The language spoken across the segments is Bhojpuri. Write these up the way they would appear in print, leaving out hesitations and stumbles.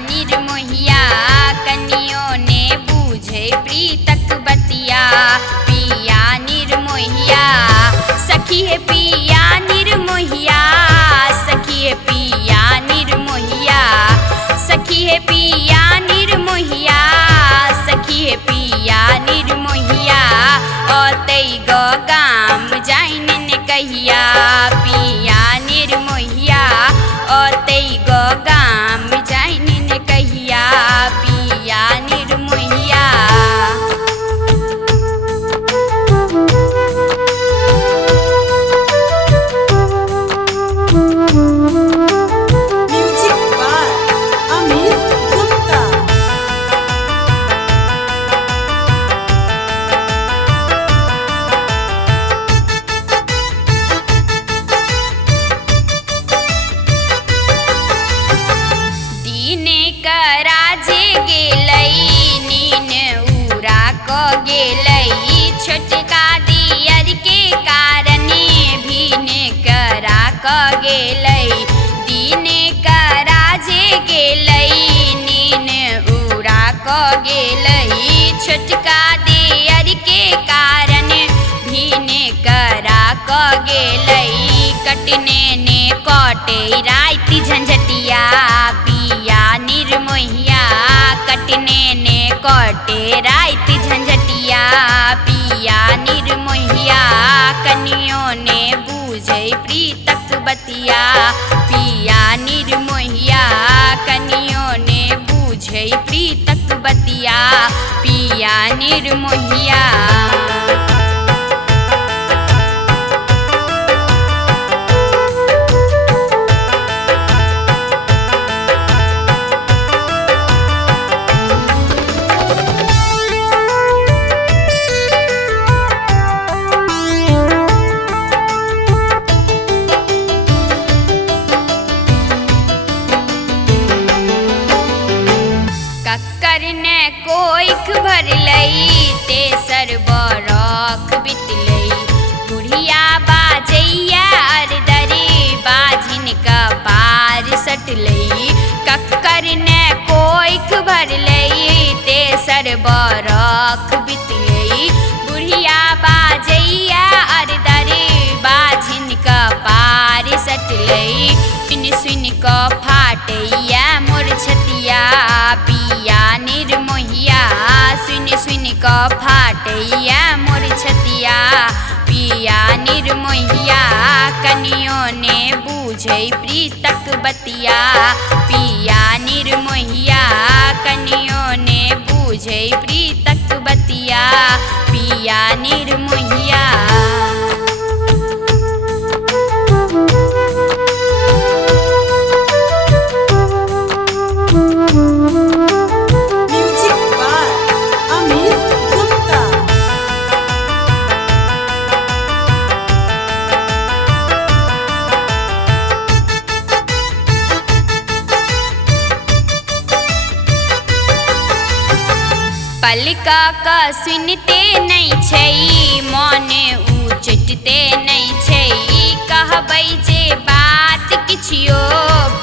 निर्मोहिया कनियों ने बूझे प्रीतक बतिया। पिया निर्मोहिया सखी है पिया निर्मोहिया, सखी है पिया निर्मोहिया, सखी है पिया निर्मोहिया, सखी है पिया निर्मोहिया। ओतई गो गाम जाइन ने कहिया पिया निर्मोहिया, ओतई गो गाम जाइन ने कहिया पिया निर्मोहिया। Music by Amit Gupta. दीने कराजे गेलई नीन उरा को गेलई, छोटका दियर के कारणे भीने करा को गेलई। दीने कराजे गेलई नीन उरा को गेलई, छोटका दियर के कारण भीने करा को गेलई। कटने ने कोटे राति झंझटिया पिया निर्मोहिया, कटने ने कोटे राति झंझटिया पिया निर्मोहिया। कनियों ने बूझे प्रीतक बतिया पिया निर्मोहिया, कनियों ने बूझे प्रीतक बतिया पिया निर्मोहिया। कक्कर ने कोइख भरलई, तेसर बरख बितलई। बुढ़िया बाजैया अरदरी बाझिन का पार सटलई। कक्कर ने कोइख भरलई, तेसर बरख बितलई। बुढ़िया बाजैया अरदरी बाझिन का पार सटलई। सुन सुन को फाटैया मोर छतिया पिया निर्मोहिया, सुन सुन को फाटैया मोर छतिया पिया निर्मोहिया। कनियों ने बूझे प्रीतक बतिया पिया निर्मोहिया, कनियों ने बूझे प्रीतक बतिया पिया निर्मोहिया। Music by Amit Gupta. पलका का सुनते नहीं छई, मोने उचटते नहीं छई। कहबै जे बात किछियो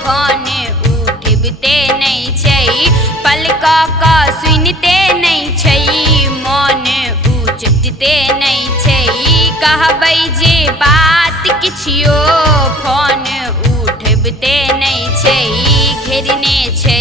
फोन उठबते नहीं छई। पलका का सुनते नहीं छई, मोन उचटते नहीं छई। कहबै जे बात किछियो फोन उठबते नहीं छई। घेरने छै